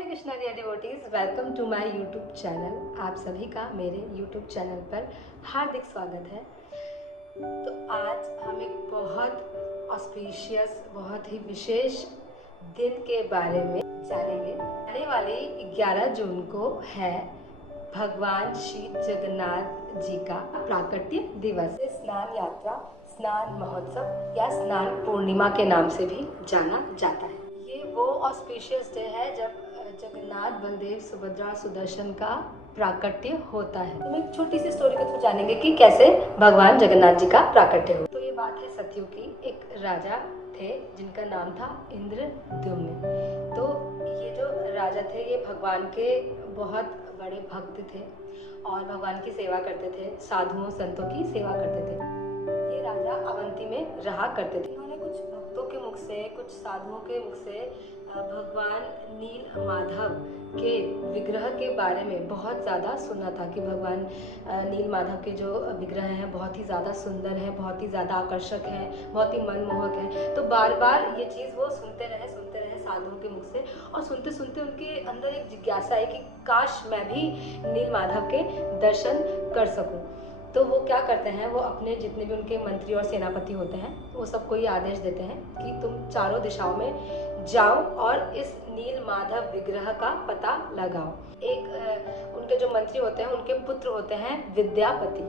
Hare Krishna dear devotees, welcome to my YouTube channel. आप सभी का मेरे यूट्यूब चैनल पर हार्दिक स्वागत है। तो आज हम एक बहुत ऑस्पिशियस, बहुत ही विशेष दिन के बारे में जानेंगे। आने वाली 11 जून को है भगवान श्री जगन्नाथ जी का प्राकट्य दिवस। स्नान यात्रा, स्नान महोत्सव या स्नान पूर्णिमा के नाम से भी जाना जाता है। ये वो ऑस्पिशियस डे है जब जगन्नाथ, बलदेव, सुभद्रा, सुदर्शन का प्राकट्य होता है। हम एक छोटी सी स्टोरी के थ्रू जानेंगे कि कैसे भगवान जगन्नाथ जी का प्राकट्य हुआ। तो ये बात है सतयुग की। एक राजा थे जिनका नाम था इंद्रद्युम्न। तो ये जो राजा थे ये भगवान के बहुत बड़े भक्त थे और भगवान की सेवा करते थे, साधुओं संतों की सेवा करते थे। ये राजा अवंती में रहा करते थे। इन्होंने कुछ भक्तों के मुख से, कुछ साधुओं के मुख से भगवान नील माधव के विग्रह के बारे में बहुत ज़्यादा सुना था कि भगवान नील माधव के जो विग्रह हैं बहुत ही ज़्यादा सुंदर है, बहुत ही ज़्यादा आकर्षक है, बहुत ही मनमोहक है। तो बार बार ये चीज़ वो सुनते रहे साधुओं के मुख से, और सुनते सुनते उनके अंदर एक जिज्ञासा है कि काश मैं भी नील माधव के दर्शन कर सकूं। तो वो क्या करते हैं, वो अपने जितने भी उनके मंत्री और सेनापति होते हैं वो सबको ये आदेश देते हैं कि तुम चारों दिशाओं में जाओ और इस नील माधव विग्रह का पता लगाओ। एक उनके जो मंत्री होते हैं उनके पुत्र होते हैं विद्यापति,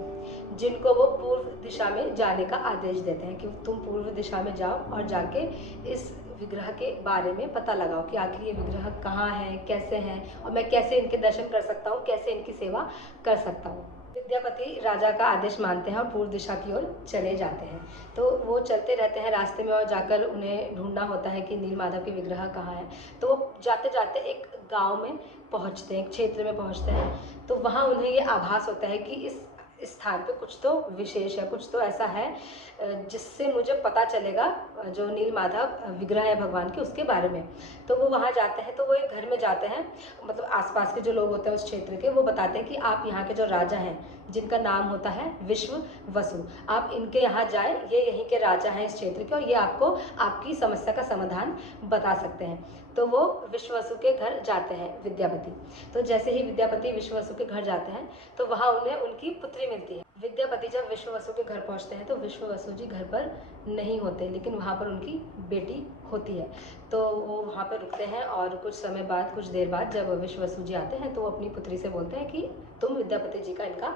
जिनको वो पूर्व दिशा में जाने का आदेश देते हैं कि तुम पूर्व दिशा में जाओ और जाके इस विग्रह के बारे में पता लगाओ कि आखिर ये विग्रह कहाँ है, कैसे हैं, और मैं कैसे इनके दर्शन कर सकता हूँ, कैसे इनकी सेवा कर सकता हूँ। विद्यापति राजा का आदेश मानते हैं और पूर्व दिशा की ओर चले जाते हैं। तो वो चलते रहते हैं रास्ते में और जाकर उन्हें ढूंढना होता है कि नील माधव के विग्रह कहाँ है। तो वो जाते जाते एक गांव में पहुंचते हैं, एक क्षेत्र में पहुंचते हैं। तो वहाँ उन्हें ये आभास होता है कि इस स्थान पे कुछ तो विशेष है, कुछ तो ऐसा है जिससे मुझे पता चलेगा जो नील माधव विग्रह है भगवान के, उसके बारे में। तो वो वहाँ जाते हैं। तो वो एक घर में जाते हैं, मतलब आसपास के जो लोग होते हैं उस क्षेत्र के, वो बताते हैं कि आप यहाँ के जो राजा हैं जिनका नाम होता है विश्व वसु, आप इनके यहाँ जाएं, ये यहीं के राजा हैं इस क्षेत्र के और ये आपको आपकी समस्या का समाधान बता सकते हैं। तो वो विश्व वसु के घर जाते हैं विद्यापति। तो जैसे ही विद्यापति विश्व वसु के घर जाते हैं तो वहाँ उन्हें उनकी पुत्री मिलती है। विद्यापति जब विश्व वसु के घर पहुँचते हैं तो विश्व वसु जी घर पर नहीं होते, लेकिन वहाँ पर उनकी बेटी होती है। तो वो वहाँ पर रुकते हैं और कुछ समय बाद, कुछ देर बाद जब विश्व वसु जी आते हैं तो वो अपनी पुत्री से बोलते हैं कि तुम विद्यापति जी का इनका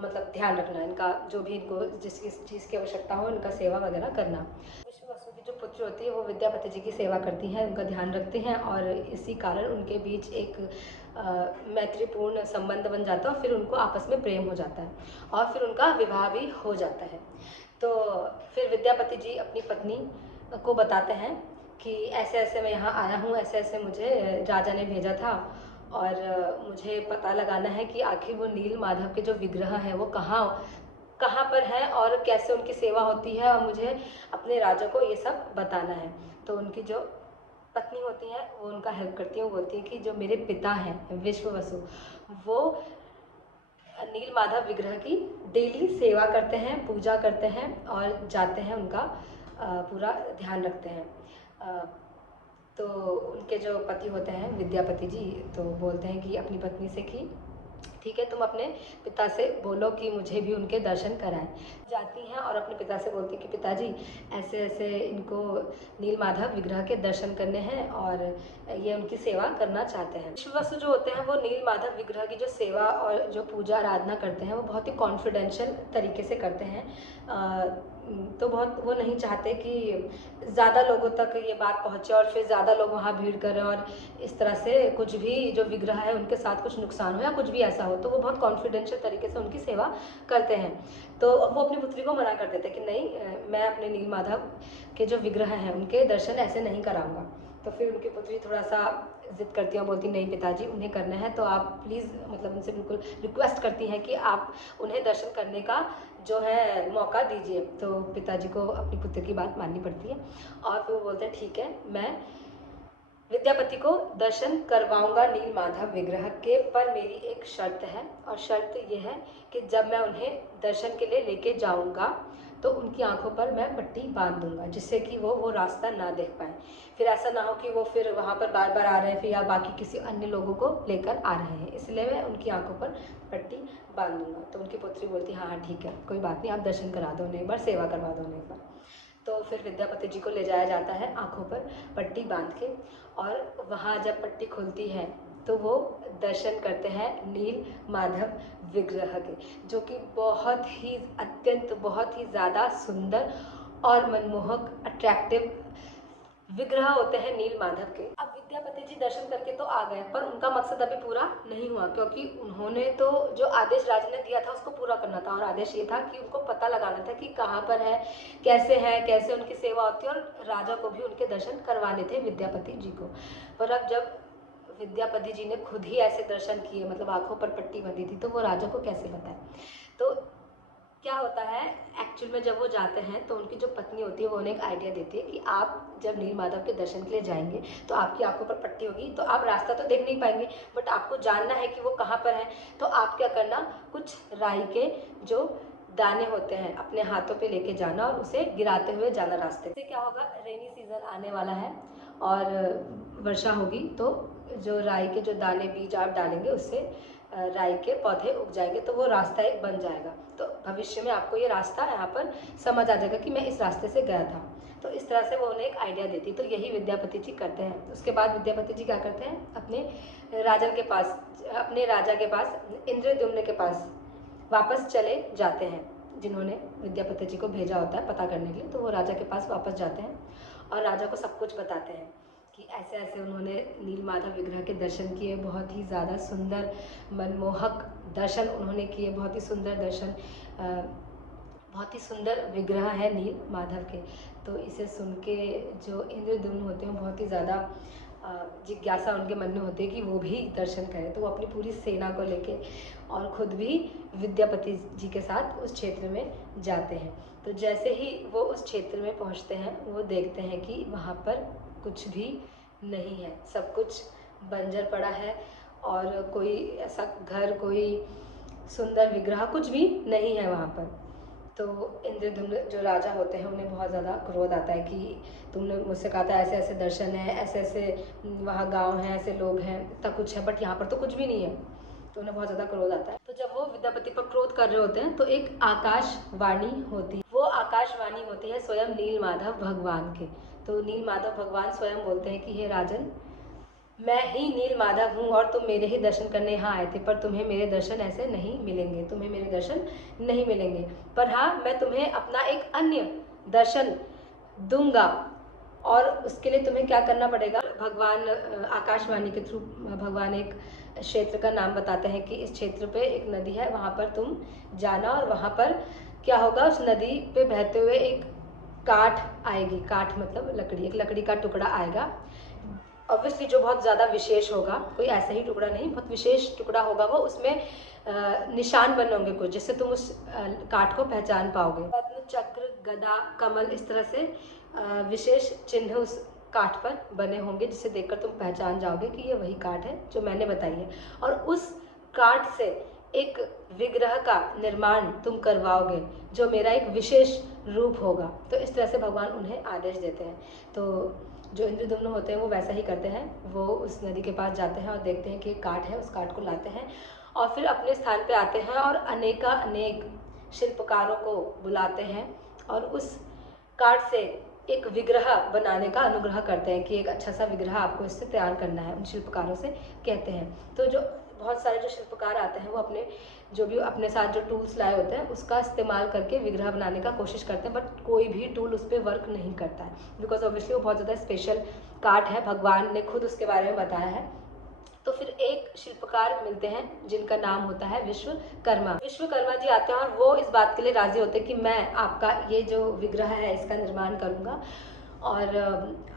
मतलब ध्यान रखना, इनका जो भी इनको जिस चीज़ की आवश्यकता हो इनका सेवा वगैरह करना। विश्व वसु की जो पुत्री होती है वो विद्यापति जी की सेवा करती हैं, उनका ध्यान रखते हैं और इसी कारण उनके बीच एक मैत्रीपूर्ण संबंध बन जाता है और फिर उनको आपस में प्रेम हो जाता है और फिर उनका विवाह भी हो जाता है। तो फिर विद्यापति जी अपनी पत्नी को बताते हैं कि ऐसे ऐसे मैं यहाँ आया हूँ, ऐसे ऐसे मुझे राजा ने भेजा था और मुझे पता लगाना है कि आखिर वो नील माधव के जो विग्रह हैं वो कहाँ कहाँ पर है और कैसे उनकी सेवा होती है, और मुझे अपने राजा को ये सब बताना है। तो उनकी जो पत्नी होती हैं वो उनका हेल्प करती हैं, वो बोलती हैं कि जो मेरे पिता हैं विश्व वसु, वो नील माधव विग्रह की डेली सेवा करते हैं, पूजा करते हैं और जाते हैं, उनका पूरा ध्यान रखते हैं। तो उनके जो पति होते हैं विद्यापति जी तो बोलते हैं कि अपनी पत्नी से कि ठीक है, तुम अपने पिता से बोलो कि मुझे भी उनके दर्शन कराएं। जाती हैं और अपने पिता से बोलती कि पिताजी ऐसे ऐसे इनको नील माधव विग्रह के दर्शन करने हैं और ये उनकी सेवा करना चाहते हैं। विश्व वसु जो होते हैं वो नील माधव विग्रह की जो सेवा और जो पूजा आराधना करते हैं वो बहुत ही कॉन्फिडेंशियल तरीके से करते हैं। तो बहुत वो नहीं चाहते कि ज़्यादा लोगों तक ये बात पहुँचे और फिर ज़्यादा लोग वहाँ भीड़ करें और इस तरह से कुछ भी जो विग्रह है उनके साथ कुछ नुकसान हो या कुछ भी ऐसा हो। तो वो बहुत कॉन्फिडेंशियल तरीके से उनकी सेवा करते हैं। तो वो अपनी पुत्री को मना कर देते कि नहीं, मैं अपने नील माधव के जो विग्रह हैं उनके दर्शन ऐसे नहीं कराऊंगा। तो फिर उनकी पुत्री थोड़ा सा जिद करती है और बोलती नहीं पिताजी उन्हें करना है, तो आप प्लीज़ मतलब उनसे बिल्कुल रिक्वेस्ट करती हैं कि आप उन्हें दर्शन करने का जो है मौका दीजिए। तो पिताजी को अपनी पुत्री की बात माननी पड़ती है और फिर वो बोलते हैं ठीक है, मैं विद्यापति को दर्शन करवाऊंगा नील माधव विग्रह के, पर मेरी एक शर्त है और शर्त ये है कि जब मैं उन्हें दर्शन के लिए लेके जाऊंगा तो उनकी आंखों पर मैं पट्टी बांध दूंगा, जिससे कि वो रास्ता ना देख पाए। फिर ऐसा ना हो कि वो फिर वहाँ पर बार बार आ रहे हैं फिर या बाकी किसी अन्य लोगों को लेकर आ रहे हैं, इसलिए मैं उनकी आंखों पर पट्टी बांध दूंगा। तो उनकी पुत्री बोलती हाँ हाँ ठीक है, कोई बात नहीं, आप दर्शन करा दो उन्हें एक बार, सेवा करवा दो उन्हें एक बार। तो फिर विद्यापति जी को ले जाया जाता है आंखों पर पट्टी बांध के, और वहाँ जब पट्टी खुलती है तो वो दर्शन करते हैं नील माधव विग्रह के, जो कि बहुत ही ज़्यादा सुंदर और मनमोहक अट्रैक्टिव विग्रह होते हैं नील माधव के। अब विद्यापति जी दर्शन करके तो आ गए, पर उनका मकसद अभी पूरा नहीं हुआ, क्योंकि उन्होंने तो जो आदेश राजा ने दिया था उसको पूरा करना था। और आदेश ये था कि उनको पता लगाना था कि कहाँ पर है, कैसे उनकी सेवा होती है, और राजा को भी उनके दर्शन करवाने थे विद्यापति जी को। पर अब जब विद्यापति जी ने खुद ही ऐसे दर्शन किए, मतलब आंखों पर पट्टी बंधी थी, तो वो राजा को कैसे बताए। तो क्या होता है एक्चुअल में, जब वो जाते हैं तो उनकी जो पत्नी होती है वो उन्हें एक आइडिया देती है कि आप जब नील माधव के दर्शन के लिए जाएंगे तो आपकी आंखों पर पट्टी होगी, तो आप रास्ता तो देख नहीं पाएंगे, बट आपको जानना है कि वो कहाँ पर है। तो आप क्या करना, कुछ राई के जो दाने होते हैं अपने हाथों पे लेके जाना और उसे गिराते हुए जाना रास्ते से। क्या होगा, रेनी सीजन आने वाला है और वर्षा होगी, तो जो राई के जो दाने बीज आप डालेंगे उससे राई के पौधे उग जाएंगे, तो वो रास्ता एक बन जाएगा। तो भविष्य में आपको ये रास्ता यहाँ पर समझ आ जाएगा कि मैं इस रास्ते से गया था। तो इस तरह से वो उन्हें एक आइडिया देती, तो यही विद्यापति जी करते हैं। उसके बाद विद्यापति जी क्या करते हैं, अपने राजन के पास, अपने राजा के पास, इंद्रद्युम्न के पास वापस चले जाते हैं, जिन्होंने विद्यापति जी को भेजा होता है पता करने के लिए। तो वो राजा के पास वापस जाते हैं और राजा को सब कुछ बताते हैं कि ऐसे ऐसे उन्होंने नील माधव विग्रह के दर्शन किए, बहुत ही ज़्यादा सुंदर मनमोहक दर्शन उन्होंने किए, बहुत ही सुंदर दर्शन, बहुत ही सुंदर विग्रह है नील माधव के। तो इसे सुन के जो इंद्रद्युम्न होते हैं बहुत ही ज़्यादा जिज्ञासा उनके मन में होती है कि वो भी दर्शन करें। तो वो अपनी पूरी सेना को लेके और खुद भी विद्यापति जी के साथ उस क्षेत्र में जाते हैं। तो जैसे ही वो उस क्षेत्र में पहुंचते हैं, वो देखते हैं कि वहाँ पर कुछ भी नहीं है, सब कुछ बंजर पड़ा है और कोई ऐसा घर, कोई सुंदर विग्रह कुछ भी नहीं है वहाँ पर। तो इंद्रद्युम्न जो राजा होते हैं उन्हें बहुत ज़्यादा क्रोध आता है कि तुमने मुझसे कहा था ऐसे ऐसे दर्शन है, ऐसे ऐसे वहाँ गांव हैं, ऐसे लोग हैं, इतना कुछ है, बट यहाँ पर तो कुछ भी नहीं है। तो उन्हें बहुत ज़्यादा क्रोध आता है। तो जब वो विद्यापति पर क्रोध कर रहे होते हैं तो एक आकाशवाणी होती है, वो आकाशवाणी होती है स्वयं नील माधव भगवान के। तो नील माधव भगवान स्वयं बोलते हैं कि हे राजन, मैं ही नील माधव हूँ और तुम मेरे ही दर्शन करने यहाँ आए थे, पर तुम्हें मेरे दर्शन ऐसे नहीं मिलेंगे, तुम्हें मेरे दर्शन नहीं मिलेंगे। पर हाँ, मैं तुम्हें अपना एक अन्य दर्शन दूंगा, और उसके लिए तुम्हें क्या करना पड़ेगा। भगवान आकाशवाणी के थ्रू भगवान एक क्षेत्र का नाम बताते हैं कि इस क्षेत्र पे एक नदी है, वहाँ पर तुम जाना, और वहाँ पर क्या होगा, उस नदी पे बहते हुए एक काठ आएगी, काठ मतलब लकड़ी, एक लकड़ी का टुकड़ा आएगा, ऑब्वियसली जो बहुत ज़्यादा विशेष होगा, कोई ऐसा ही टुकड़ा नहीं, बहुत विशेष टुकड़ा होगा वो, उसमें निशान बने होंगे कुछ, जिससे तुम उस काठ को पहचान पाओगे। पद्म, चक्र, गदा, कमल, इस तरह से विशेष चिन्ह उस काठ पर बने होंगे, जिसे देखकर तुम पहचान जाओगे कि ये वही काठ है जो मैंने बताई है, और उस काठ से एक विग्रह का निर्माण तुम करवाओगे जो मेरा एक विशेष रूप होगा। तो इस तरह से भगवान उन्हें आदेश देते हैं। तो जो इंद्रद्युम्न होते हैं वो वैसा ही करते हैं, वो उस नदी के पास जाते हैं और देखते हैं कि एक काठ है, उस काठ को लाते हैं और फिर अपने स्थान पे आते हैं और अनेक शिल्पकारों को बुलाते हैं और उस काठ से एक विग्रह बनाने का अनुग्रह करते हैं कि एक अच्छा सा विग्रह आपको इससे तैयार करना है, उन शिल्पकारों से कहते हैं। तो जो बहुत सारे जो शिल्पकार आते हैं वो अपने जो भी अपने साथ जो टूल्स लाए होते हैं उसका इस्तेमाल करके विग्रह बनाने का कोशिश करते हैं, बट कोई भी टूल उस पर वर्क नहीं करता है, बिकॉज ऑब्वियसली वो बहुत ज़्यादा स्पेशल काठ है, भगवान ने खुद उसके बारे में बताया है। तो फिर एक शिल्पकार मिलते हैं जिनका नाम होता है विश्वकर्मा। विश्वकर्मा जी आते हैं और वो इस बात के लिए राजी होते हैं कि मैं आपका ये जो विग्रह है इसका निर्माण करूँगा, और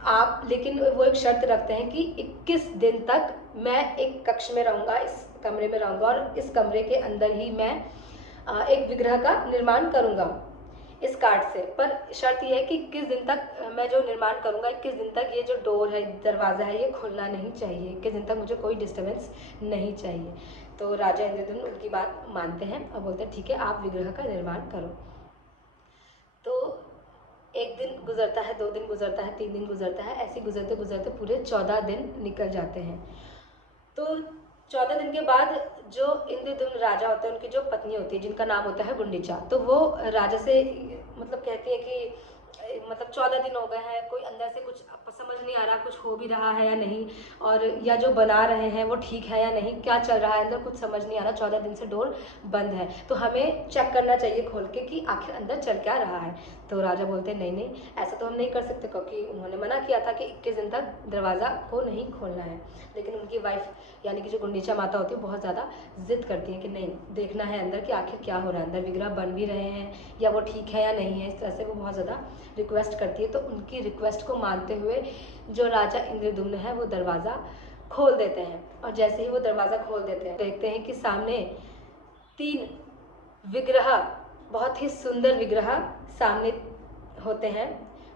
आप, लेकिन वो एक शर्त रखते हैं कि 21 दिन तक मैं एक कक्ष में रहूँगा, इस कमरे में रहूँगा और इस कमरे के अंदर ही मैं एक विग्रह का निर्माण करूँगा इस काठ से। पर शर्त यह है कि 21 दिन तक मैं जो निर्माण करूँगा, 21 दिन तक ये जो डोर है, दरवाज़ा है, ये खुलना नहीं चाहिए, 21 दिन तक मुझे कोई डिस्टर्बेंस नहीं चाहिए। तो राजा इंद्रद्युम्न उनकी बात मानते हैं और बोलते हैं ठीक है, आप विग्रह का निर्माण करो। 1 दिन गुजरता है, 2 दिन गुजरता है, 3 दिन गुजरता है, ऐसे गुजरते गुजरते पूरे 14 दिन निकल जाते हैं। तो 14 दिन के बाद जो इंद्रद्युम्न राजा होते हैं, उनकी जो पत्नी होती है जिनका नाम होता है गुंडीचा, तो वो राजा से मतलब कहती है कि मतलब 14 दिन हो गए हैं, कोई अंदर से कुछ समझ नहीं आ रहा, कुछ हो भी रहा है या नहीं, और या जो बना रहे हैं वो ठीक है या नहीं, क्या चल रहा है अंदर कुछ समझ नहीं आ रहा, 14 दिन से डोर बंद है, तो हमें चेक करना चाहिए खोल के कि आखिर अंदर चल क्या रहा है। तो राजा बोलते हैं नहीं नहीं, ऐसा तो हम नहीं कर सकते, क्योंकि उन्होंने मना किया था कि 21 दिन तक दरवाज़ा को नहीं खोलना है। लेकिन उनकी वाइफ यानी कि जो गुंडीचा माता होती है बहुत ज़्यादा जिद करती है कि नहीं, देखना है अंदर कि आखिर क्या हो रहा है, अंदर विग्रह बन भी रहे हैं या वो ठीक है या नहीं है, इस तरह से वो बहुत ज़्यादा रिक्वेस्ट करती है। तो उनकी रिक्वेस्ट को मानते हुए जो राजा इंद्रद्युम्न है वो दरवाज़ा खोल देते हैं, और जैसे ही वो दरवाज़ा खोल देते हैं देखते हैं कि सामने 3 विग्रह, बहुत ही सुंदर विग्रह सामने होते हैं,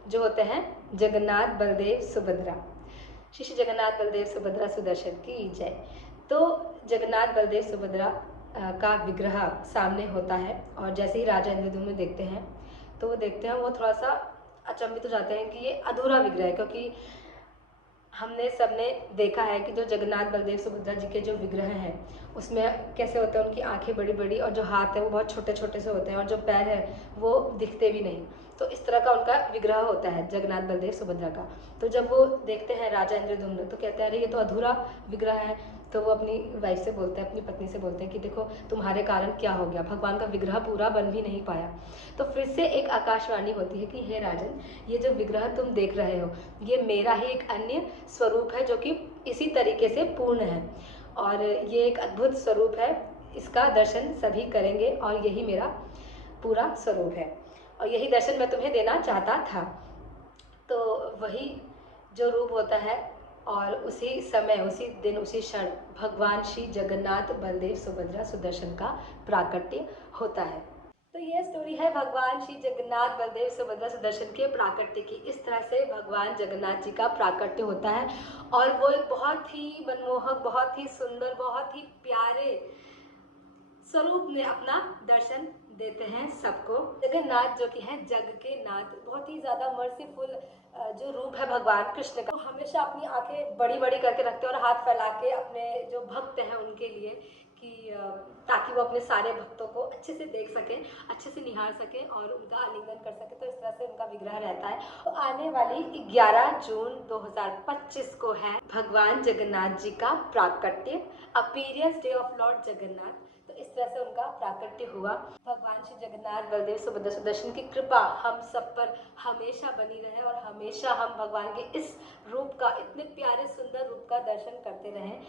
जो होते हैं जगन्नाथ बलदेव सुभद्रा। श्री श्री जगन्नाथ बलदेव सुभद्रा सुदर्शन की जय। तो जगन्नाथ बलदेव सुभद्रा का विग्रह सामने होता है, और जैसे ही राजा इंद्रद्युम्न देखते हैं तो वो देखते हैं, वो थोड़ा सा अचंभित हो जाते हैं कि ये अधूरा विग्रह है, क्योंकि हमने सबने देखा है कि जो जगन्नाथ बलदेव सुभद्रा जी के जो विग्रह हैं उसमें कैसे होते हैं, उनकी आंखें बड़ी बड़ी और जो हाथ है वो बहुत छोटे छोटे से होते हैं, और जो पैर है वो दिखते भी नहीं। तो इस तरह का उनका विग्रह होता है जगन्नाथ बलदेव सुभद्रा का। तो जब वो देखते हैं राजा इंद्रद्युम्न तो कहते हैं अरे ये तो अधूरा विग्रह है। तो वो अपनी वाइफ से बोलते हैं, अपनी पत्नी से बोलते हैं कि देखो तुम्हारे कारण क्या हो गया, भगवान का विग्रह पूरा बन भी नहीं पाया। तो फिर से एक आकाशवाणी होती है कि हे राजन, ये जो विग्रह तुम देख रहे हो ये मेरा ही एक अन्य स्वरूप है जो कि इसी तरीके से पूर्ण है, और ये एक अद्भुत स्वरूप है, इसका दर्शन सभी करेंगे और यही मेरा पूरा स्वरूप है, और यही दर्शन मैं तुम्हें देना चाहता था। तो वही जो रूप होता है, और उसी समय उसी दिन उसी क्षण भगवान श्री जगन्नाथ बलदेव सुभद्रा सुदर्शन का प्राकट्य होता है। तो ये स्टोरी है भगवान श्री जगन्नाथ बलदेव सुभद्रा सुदर्शन के प्राकट्य की। इस तरह से भगवान जगन्नाथ जी का प्राकट्य होता है, और वो एक बहुत ही मनमोहक, बहुत ही सुंदर, बहुत ही प्यारे स्वरूप में अपना दर्शन देते हैं सबको। जगन्नाथ जो कि है जग के नाथ, बहुत ही ज़्यादा मर्सीफुल जो रूप है भगवान कृष्ण का, हमेशा अपनी आंखें बड़ी बड़ी करके रखते हैं और हाथ फैला के अपने जो भक्त हैं उनके लिए कि ताकि वो अपने सारे भक्तों को अच्छे से देख सकें, अच्छे से निहार सकें और उनका आलिंगन कर सकें। तो इस तरह से उनका विग्रह रहता है। तो आने वाली 11 जून 2025 को है भगवान जगन्नाथ जी का प्राकट्य, appearance day of Lord Jagannath. तो इस तरह से उनका प्राकट्य हुआ। भगवान श्री जगन्नाथ बलदेव सुभद्रा सुदर्शन की कृपा हम सब पर हमेशा बनी रहे, और हमेशा हम भगवान के इस रूप का, इतने प्यारे सुंदर रूप का दर्शन करते रहें।